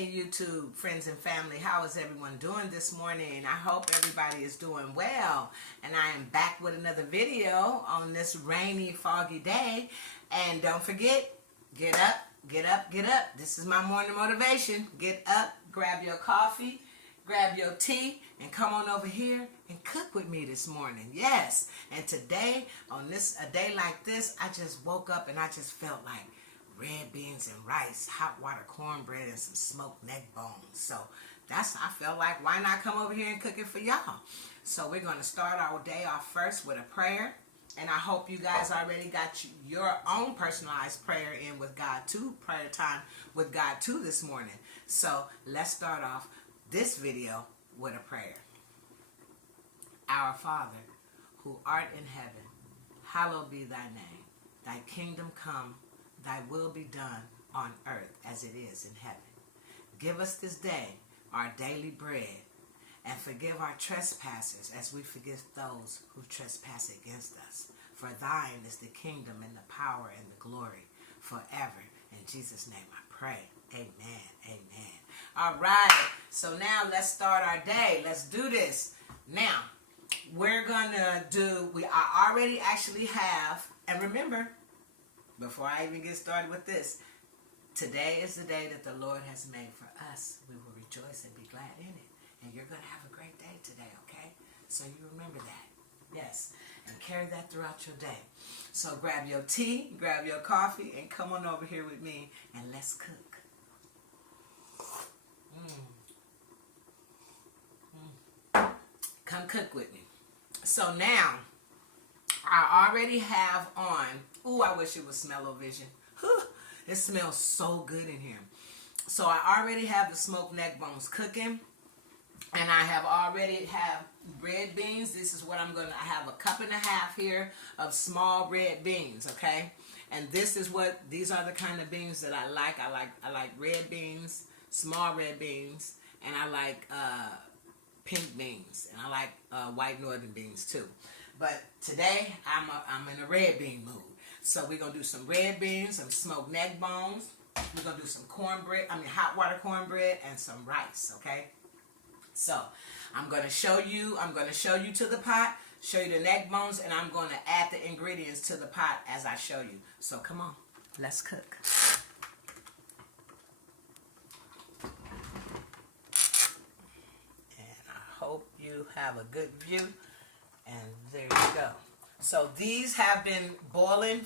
Hey YouTube friends and family, how is everyone doing this morning? I hope everybody is doing well, and I am back with another video on this rainy, foggy day. And don't forget, get up, get up, get up. This is my morning motivation. Get up, grab your coffee, grab your tea, and come on over here and cook with me this morning. Yes, and today, on a day like this, I just woke up and I just felt like red beans and rice, hot water cornbread, and some smoked neck bones. So I felt like, why not come over here and cook it for y'all? So we're going to start our day off first with a prayer. And I hope you guys already got your own personalized prayer in with God too, prayer time with God too this morning. So let's start off this video with a prayer. Our Father, who art in heaven, hallowed be thy name. Thy kingdom come, thy will be done on earth as it is in heaven. Give us this day our daily bread, and forgive our trespasses as we forgive those who trespass against us. For thine is the kingdom and the power and the glory forever. In Jesus' name I pray. Amen. Amen. All right. So now let's start our day. Let's do this. Now, we're going to do, I already actually have, and remember, before I even get started with this, today is the day that the Lord has made for us. We will rejoice and be glad in it. And you're going to have a great day today, okay? So you remember that. Yes. And carry that throughout your day. So grab your tea, grab your coffee, and come on over here with me, and let's cook. Come cook with me. So now, I already have on, ooh, I wish it was smell-o-vision. It smells so good in here. So I already have the smoked neck bones cooking, and I have already have red beans. This is what I have a cup and a half here of small red beans, okay? And these are the kind of beans that I like. I like red beans, small red beans, and I like pink beans, and I like white northern beans too. But today, I'm in a red bean mood. So we're going to do some red beans, some smoked neck bones. We're going to do some hot water cornbread, and some rice, okay? So I'm going to show you to the pot, show you the neck bones, and I'm going to add the ingredients to the pot as I show you. So come on, let's cook. And I hope you have a good view. And there you go. So these have been cooking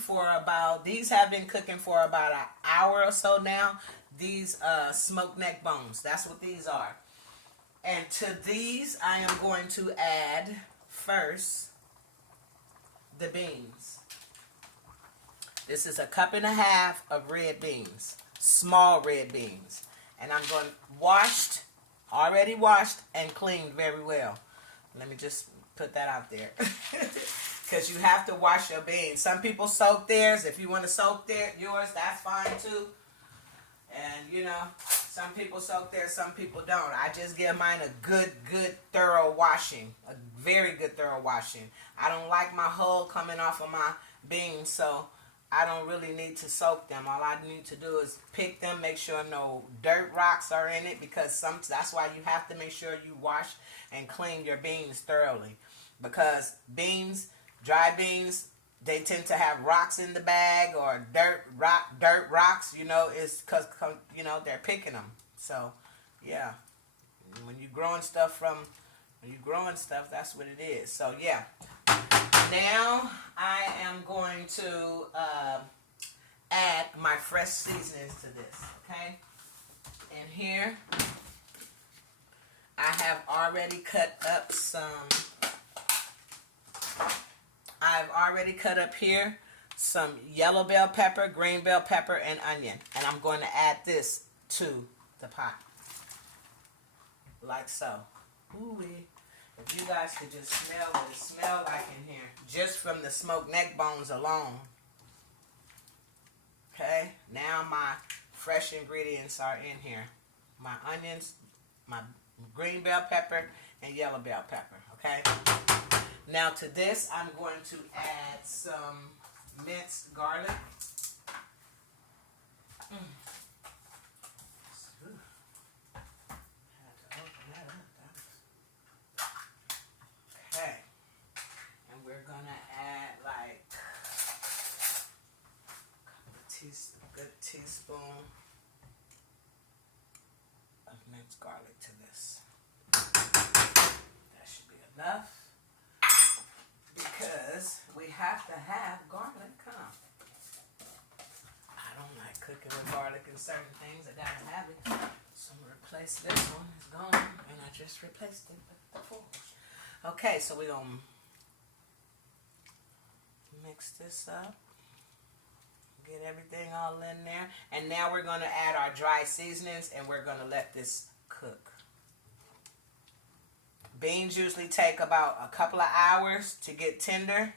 for about an hour or so now. These smoked neck bones, that's what these are. And to these, I am going to add first the beans. This is a cup and a half of red beans, small red beans. And I'm going already washed and cleaned very well. Let me just put that out there. Because you have to wash your beans. Some people soak theirs. If you want to soak yours, that's fine too. And some people soak theirs, some people don't. I just give mine a good thorough washing. A very good thorough washing. I don't like my hull coming off of my beans, so I don't really need to soak them. All I need to do is pick them, make sure no dirt rocks are in it, because that's why you have to make sure you wash and clean your beans thoroughly. Because dry beans, they tend to have rocks in the bag, or dirt rocks, it's because, they're picking them. So, yeah, when you're growing stuff, that's what it is. So, yeah. Now, I am going to add my fresh seasonings to this, okay? And here, I have already cut up some yellow bell pepper, green bell pepper, and onion. And I'm going to add this to the pot. Like so. Ooh-wee. If you guys could just smell what it smells like in here, just from the smoked neck bones alone. Okay, now my fresh ingredients are in here. My onions, my green bell pepper, and yellow bell pepper, okay? Now to this, I'm going to add some minced garlic. tablespoon of minced garlic to this. That should be enough because we have to have garlic. I don't like cooking with garlic in certain things. I gotta have it. So I'm gonna replace this one. It's gone, and I just replaced it before. Okay, so we're gonna mix this up. Get everything all in there. And now we're going to add our dry seasonings and we're going to let this cook. Beans usually take about a couple of hours to get tender.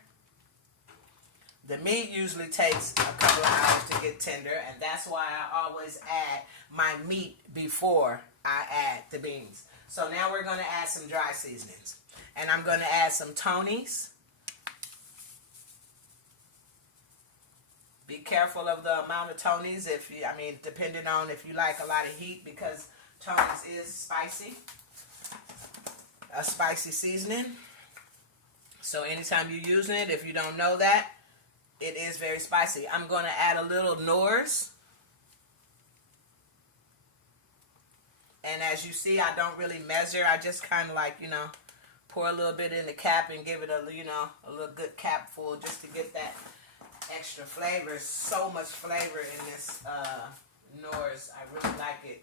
The meat usually takes a couple of hours to get tender, and that's why I always add my meat before I add the beans. So now we're going to add some dry seasonings. And I'm going to add some Tony's. Be careful of the amount of Tony's, depending on if you like a lot of heat, because Tony's is spicy. A spicy seasoning. So anytime you're using it, if you don't know that, it is very spicy. I'm going to add a little Knorr's. And as you see, I don't really measure. I just kind of like, pour a little bit in the cap and give it a little good cap full just to get that extra flavor. So much flavor in this Knorr's. I really like it.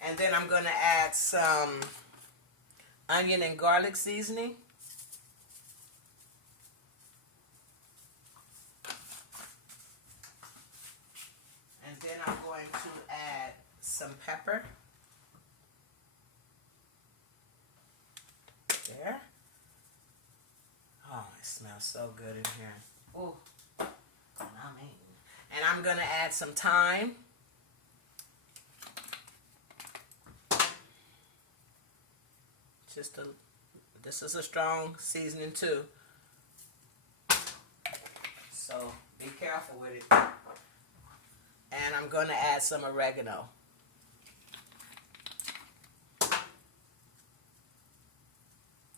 And then I'm going to add some onion and garlic seasoning. And then I'm going to add some pepper. There. Oh, it smells so good in here. Ooh. And I'm going to add some thyme. This is a strong seasoning too. So be careful with it. And I'm going to add some oregano.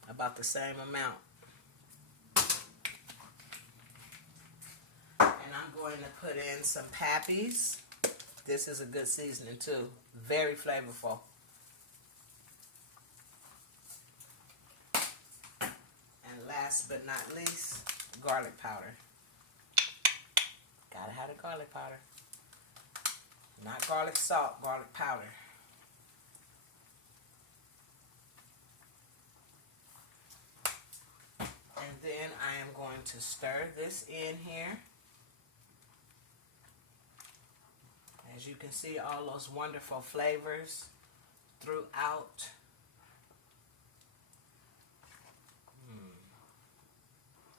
About the same amount. I'm going to put in some Pappy's. This is a good seasoning too. Very flavorful. And last but not least, garlic powder. Gotta have the garlic powder. Not garlic salt, garlic powder. And then I am going to stir this in here. As you can see, all those wonderful flavors throughout.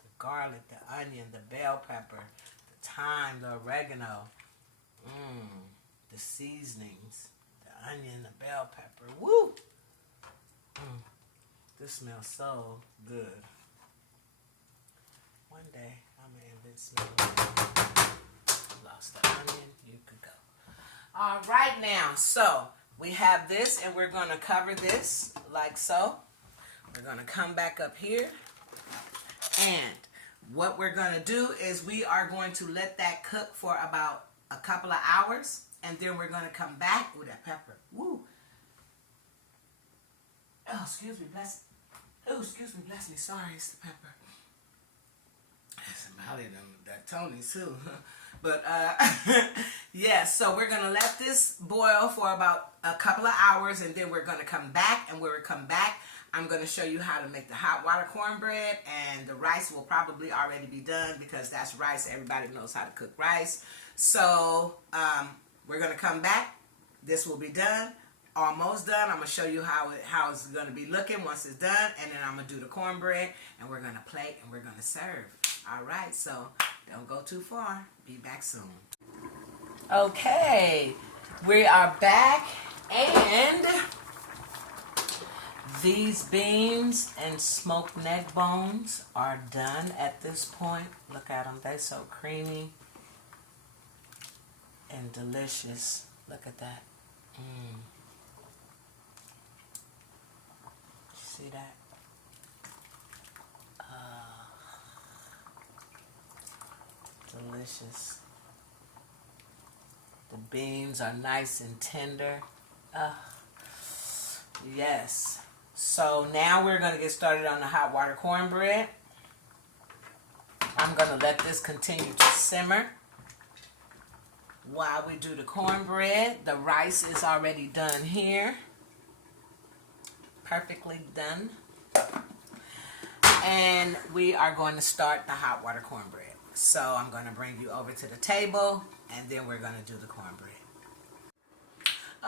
The garlic, the onion, the bell pepper, the thyme, the oregano, the seasonings, the onion, the bell pepper. Woo! This smells so good. One day, I'm going to invent smelling. Lost the onion, you could go. All right now, so we have this and we're going to cover this like so. We're going to come back up here, and what we're going to do is we are going to let that cook for about a couple of hours, and then we're going to come back with that pepper. Woo! Oh, excuse me, bless me. Oh, excuse me, bless me. Sorry, it's the pepper. That's about it, that Tony's too. But, yeah, so we're going to let this boil for about a couple of hours, and then we're going to come back. And when we come back, I'm going to show you how to make the hot water cornbread, and the rice will probably already be done because that's rice. Everybody knows how to cook rice. So, we're going to come back. This will be done. Almost done. I'm going to show you how it's going to be looking once it's done, and then I'm going to do the cornbread, and we're going to plate, and we're going to serve. All right, so don't go too far. Be back soon. Okay, we are back, and these beans and smoked neck bones are done at this point. Look at them. They're so creamy and delicious. Look at that. See that? Delicious. The beans are nice and tender. Yes. So now we're going to get started on the hot water cornbread. I'm going to let this continue to simmer while we do the cornbread. The rice is already done here. Perfectly done. And we are going to start the hot water cornbread. So I'm going to bring you over to the table, and then we're going to do the cornbread.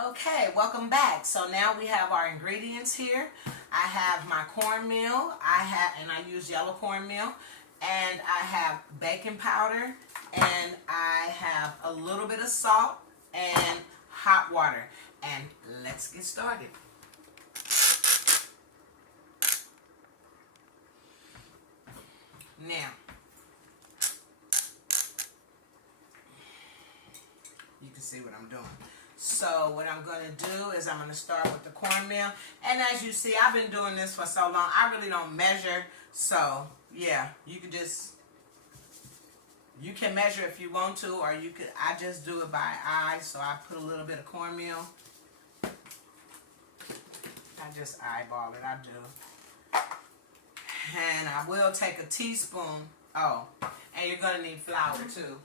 Okay, welcome back. So now we have our ingredients here. I have my cornmeal. And I use yellow cornmeal. And I have baking powder. And I have a little bit of salt and hot water. And let's get started. Now, you can see what I'm doing. So what I'm going to do is I'm going to start with the cornmeal. And as you see, I've been doing this for so long, I really don't measure. So, yeah, you can measure if you want to, or I just do it by eye. So I put a little bit of cornmeal. I just eyeball it, I do. And I will take a teaspoon. Oh, and you're going to need flour too.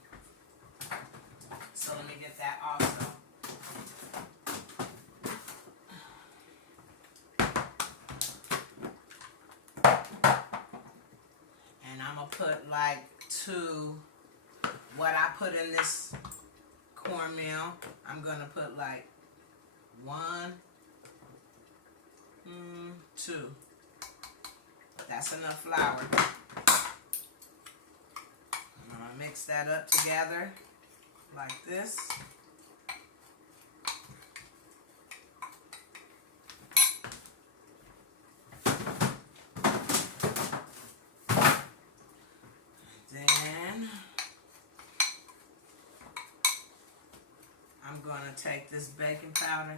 So let me get that also. And I'm going to put like what I put in this cornmeal. I'm going to put like 1, 2. That's enough flour. I'm going to mix that up together like this. Then I'm going to take this baking powder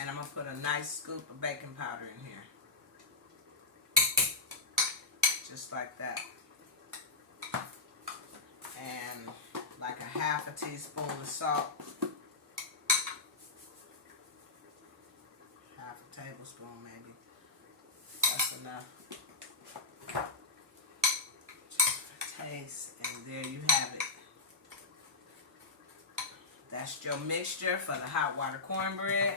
and I'm going to put a nice scoop of baking powder in here. Just like that. And like a half a teaspoon of salt. Half a tablespoon maybe. That's enough. Just for taste. And there you have it. That's your mixture for the hot water cornbread.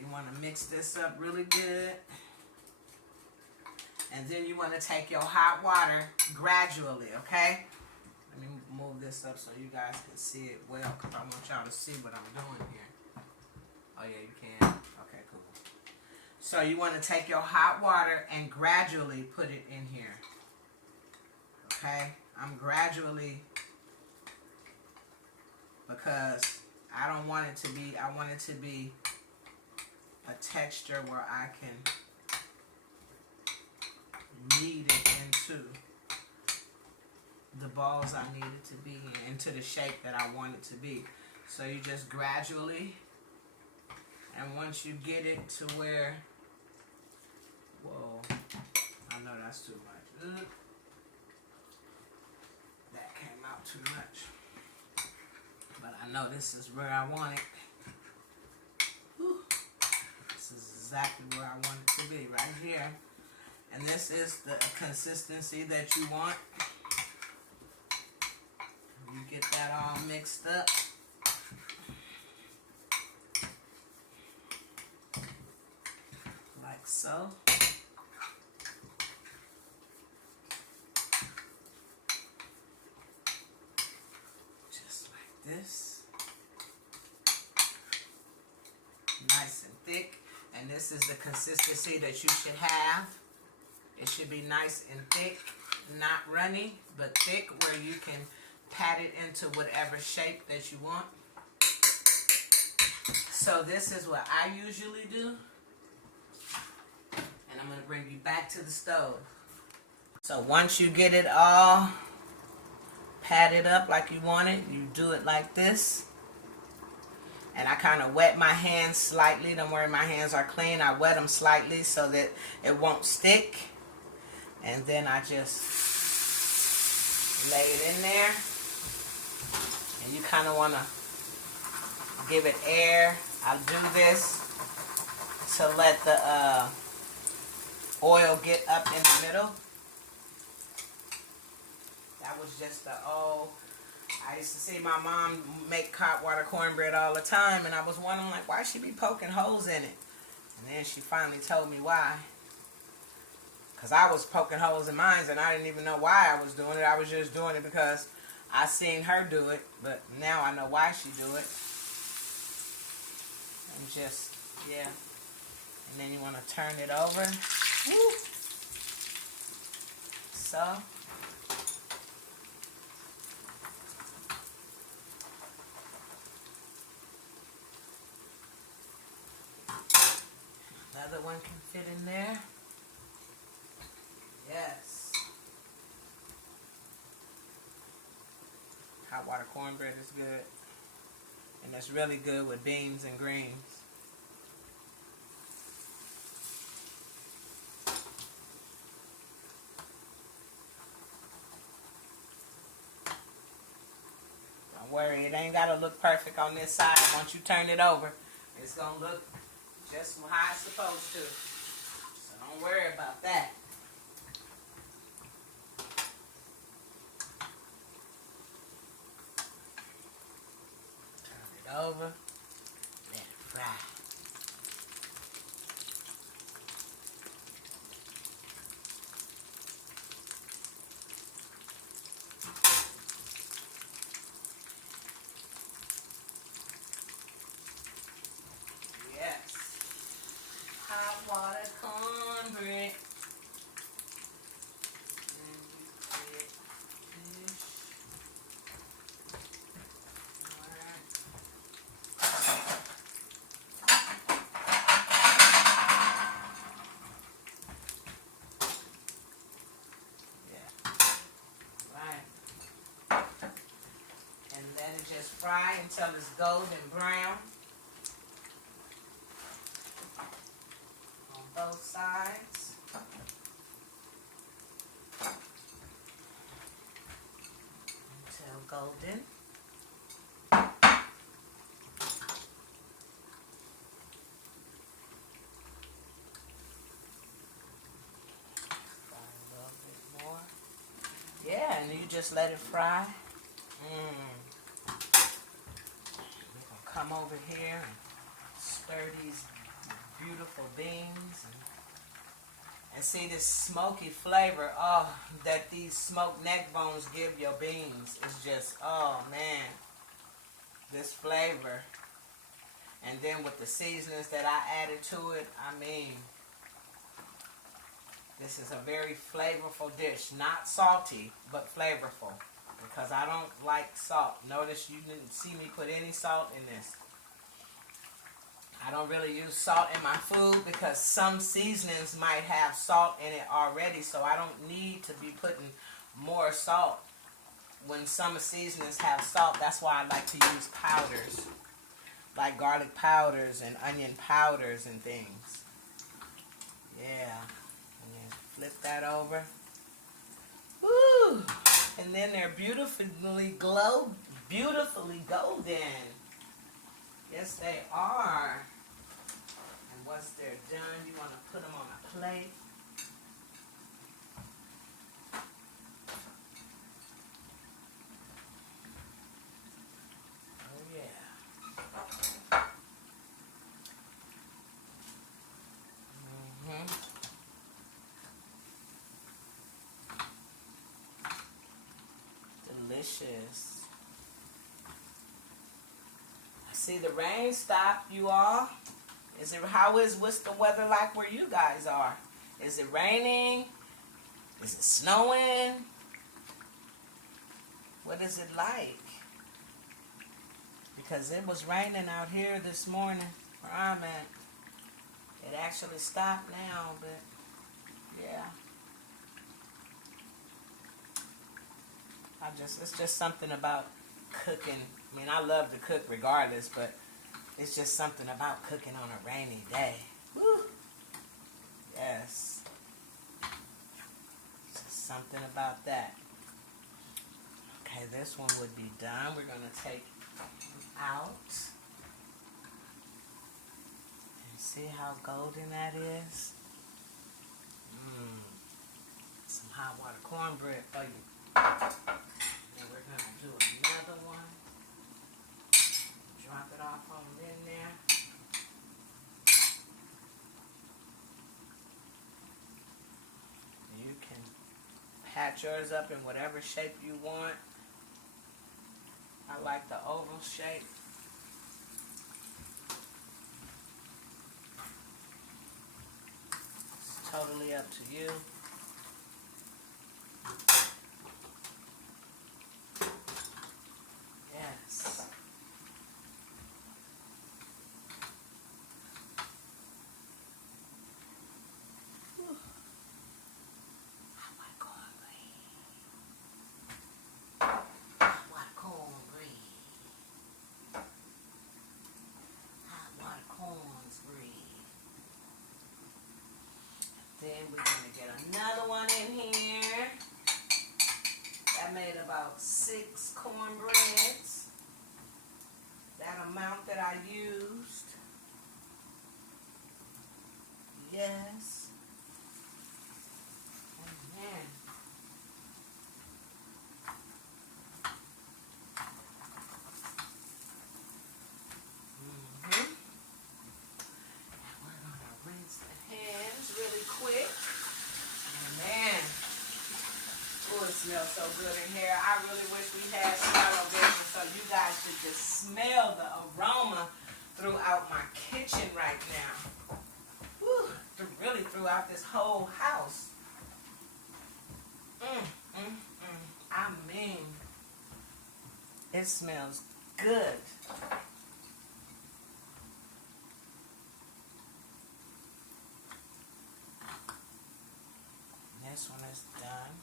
You want to mix this up really good. And then you want to take your hot water gradually, okay? Let me move this up so you guys can see it well, because I want y'all to see what I'm doing here. Oh yeah, you can. Okay, cool. So you want to take your hot water and gradually put it in here. Okay? I'm gradually, because I don't want it to be, I want it to be a texture where I can knead it into the balls I need it to be in, into the shape that I want it to be. So you just gradually, and once you get it to where, whoa, I know that's too much. That came out too much. But I know this is where I want it. This is exactly where I want it to be, right here. And this is the consistency that you want. You get that all mixed up. Like so. Just like this. Nice and thick. And this is the consistency that you should have. It should be nice and thick, not runny, but thick, where you can pat it into whatever shape that you want. So this is what I usually do. And I'm going to bring you back to the stove. So once you get it all patted up like you want it, you do it like this. And I kind of wet my hands slightly. Don't worry, my hands are clean. I wet them slightly so that it won't stick. And then I just Lay it in there. And you kind of want to give it air. I'll do this to let the oil get up in the middle. That was just the old... I used to see my mom make hot water cornbread all the time, and I was wondering, like, why she be poking holes in it? And then she finally told me why. Because I was poking holes in mine, and I didn't even know why I was doing it. I was just doing it because I seen her do it, but now I know why she do it. And just, yeah. And then you want to turn it over. Woo. So. Another one can fit in there. Yes. Hot water cornbread is good. And it's really good with beans and greens. Don't worry, it ain't got to look perfect on this side. Once you turn it over, it's going to look just how it's supposed to. So don't worry about that. Turn it over. Let it fry. Hot water cornbread. And let it just fry until it's golden brown. Both sides. Until golden. Fry a little bit more. Yeah, and you just let it fry. We're gonna come over here and stir these beautiful beans and see this smoky flavor that these smoked neck bones give your beans is just, oh man, this flavor. And then with the seasonings that I added to it, I mean, this is a very flavorful dish. Not salty, but flavorful, because I don't like salt. Notice you didn't see me put any salt in this. I don't really use salt in my food because some seasonings might have salt in it already, so I don't need to be putting more salt when some seasonings have salt. That's why I like to use powders, like garlic powders and onion powders and things. Yeah. And then flip that over. Woo! And then they're beautifully golden. Yes, they are. And once they're done, you want to put them on a plate. Oh, yeah. Delicious. See, the rain stopped, you all. What's the weather like where you guys are? Is it raining? Is it snowing? What is it like? Because it was raining out here this morning where I'm at. It actually stopped now, but yeah. It's just something about cooking. I mean, I love to cook regardless, but it's just something about cooking on a rainy day. Woo! Yes. Just something about that. Okay, this one would be done. We're going to take out and see how golden that is. Some hot water cornbread for you. And we're going to do another one. Drop it off on in there. You can patch yours up in whatever shape you want. I like the oval shape. It's totally up to you. Yes. Then we're going to get another one in here. That made about 6 cornbreads. That amount that I used. Yes. Amen. It smells so good in here. I really wish we had smell-o-vision so you guys could just smell the aroma throughout my kitchen right now. Whew, really throughout this whole house. I mean, it smells good. This one is done.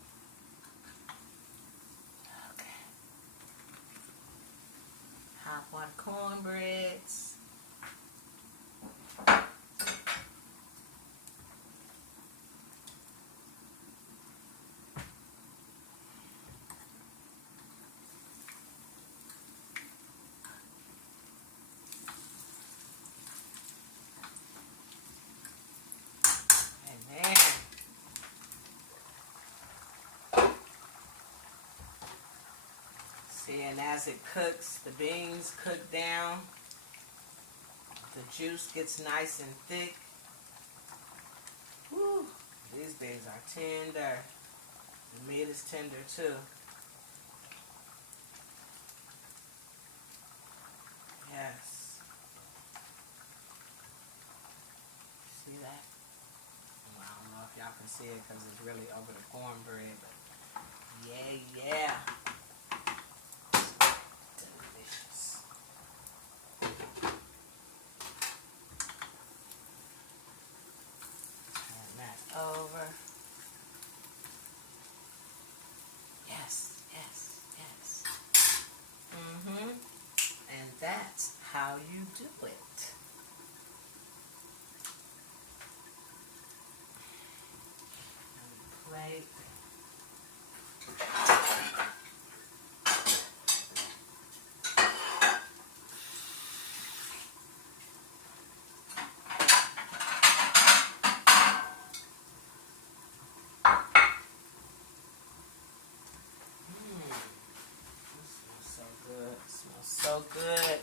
Hot water cornbreads. Amen. See, and as it cooks, the beans cook down. The juice gets nice and thick. Woo! These beans are tender. The meat is tender too. Yes. See that? Well, I don't know if y'all can see it because it's really over the cornbread, but yeah. Delicious. Turn that over. Yes. And that's how you do it. Plate. So good.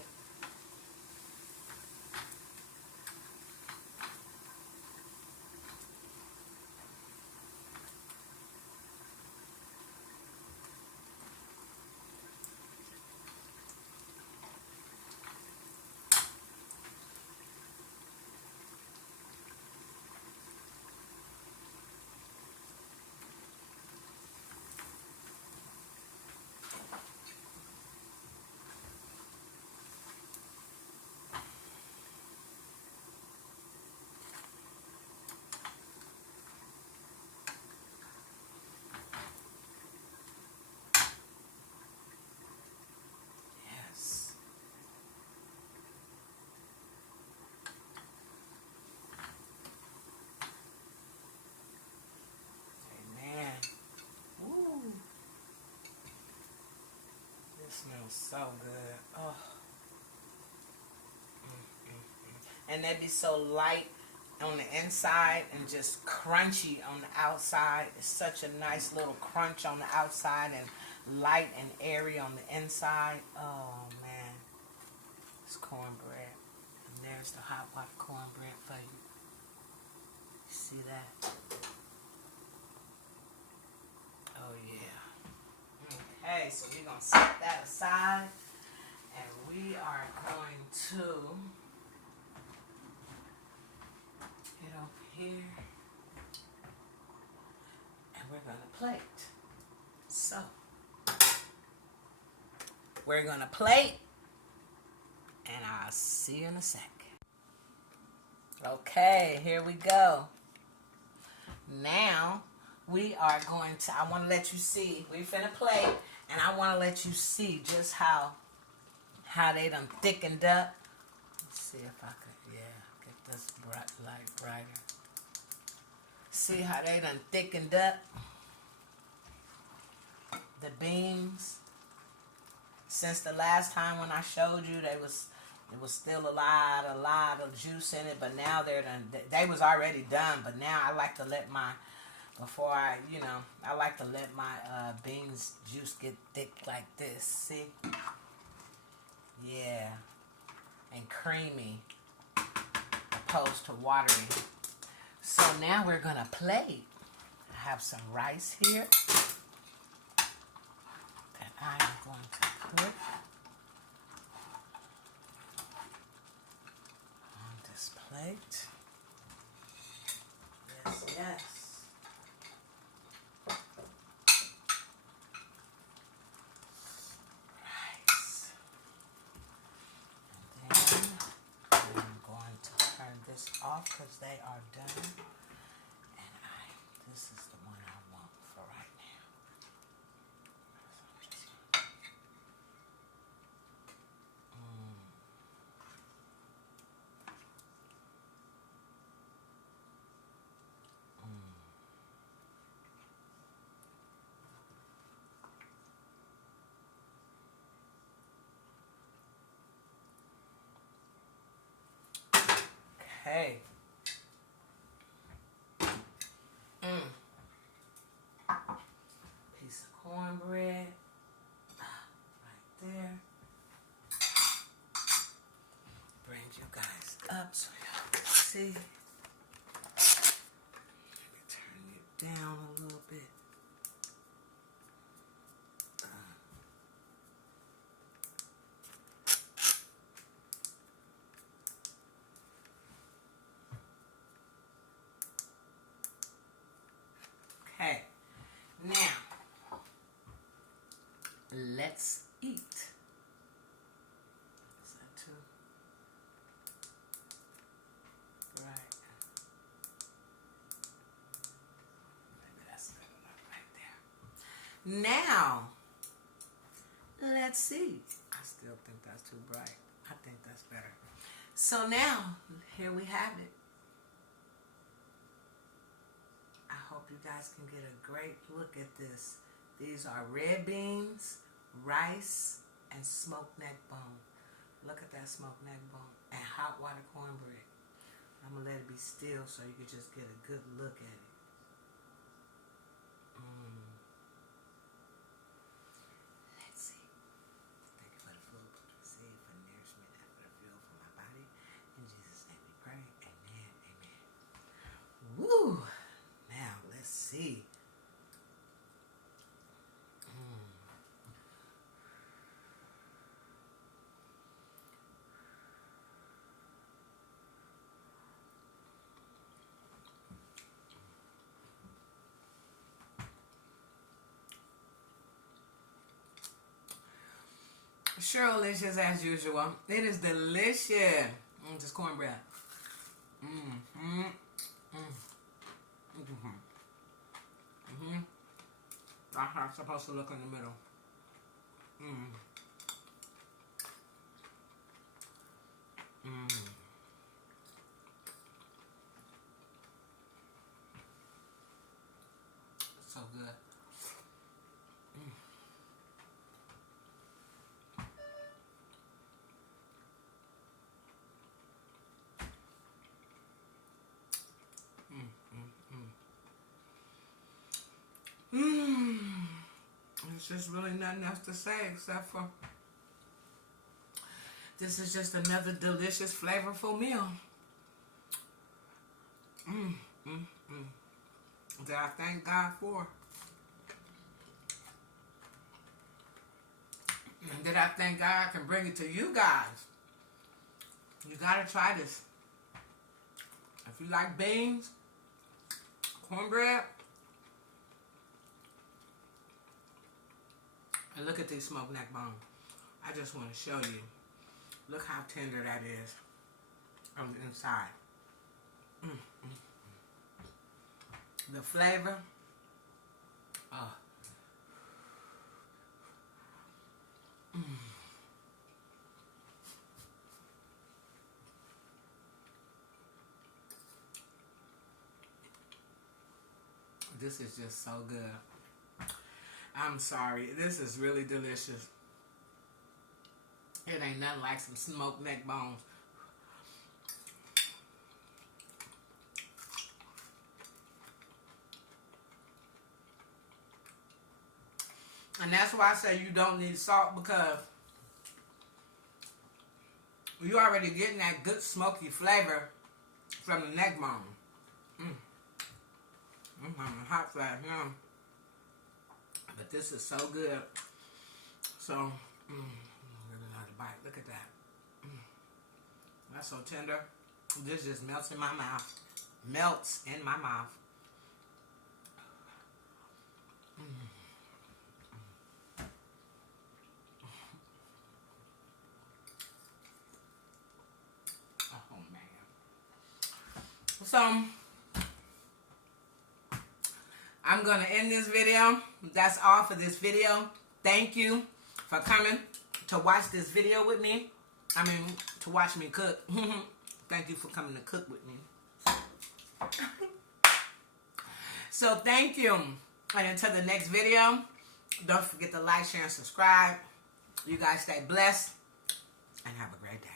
is so good. Oh. And they be so light on the inside and just crunchy on the outside. It's such a nice little crunch on the outside and light and airy on the inside. Oh man, it's cornbread. And there's the hot water cornbread for you. You see that? Oh yeah. Okay, so we're gonna set that aside, and we are going to get over here, and we're gonna plate. So we're gonna plate, and I'll see you in a sec. Okay, here we go. Now we are going to, I want to let you see, we finna plate, and I want to let you see just how they done thickened up. Let's see if I could, yeah, get this light brighter. See how they done thickened up the beans. Since the last time when I showed you, it was still a lot of juice in it, but now they was already done. But now I like to let my, before I like to let my beans juice get thick like this. See? Yeah, and creamy, opposed to watery. So now we're gonna plate. I have some rice here that I am going to put on this plate. Yes, yes. Rice. And then I'm going to turn this off because they are done. This is the one I want for right now. Okay. Piece of cornbread right there. Bring you guys up so y'all can see. Let me turn you down a little bit. Okay, now let's eat. Is that too? Right. Maybe that's good enough right there. Now, let's see. I still think that's too bright. I think that's better. So now, here we have it. I hope you guys can get a great look at this. These are red beans, rice, and smoked neck bone. Look at that smoked neck bone. And hot water cornbread. I'm going to let it be still so you can just get a good look at it. Let's see. Thank you for the food which we receive, for nourishment and for the fuel for my body. In Jesus' name we pray. Amen. Amen. Woo! Now, let's see. Cheryl delicious as usual. It is delicious. This cornbread. That's how it's supposed to look in the middle. So good. There's just really nothing else to say except for this is just another delicious, flavorful meal. That I thank God for. And that I thank God I can bring it to you guys. You gotta try this. If you like beans, cornbread, and look at these smoked neck bones. I just want to show you. Look how tender that is on the inside. The flavor. Oh. This is just so good. I'm sorry. This is really delicious. It ain't nothing like some smoked neck bones. And that's why I say you don't need salt, because you already getting that good smoky flavor from the neck bone. I'm hot flash, but this is so good. So, really another bite. Look at that. That's so tender. This just melts in my mouth. Melts in my mouth. Oh man. So I'm going to end this video. That's all for this video. Thank you for coming to watch this video with me. I mean, to watch me cook. Thank you for coming to cook with me. So thank you. And until the next video, don't forget to like, share, and subscribe. You guys stay blessed and have a great day.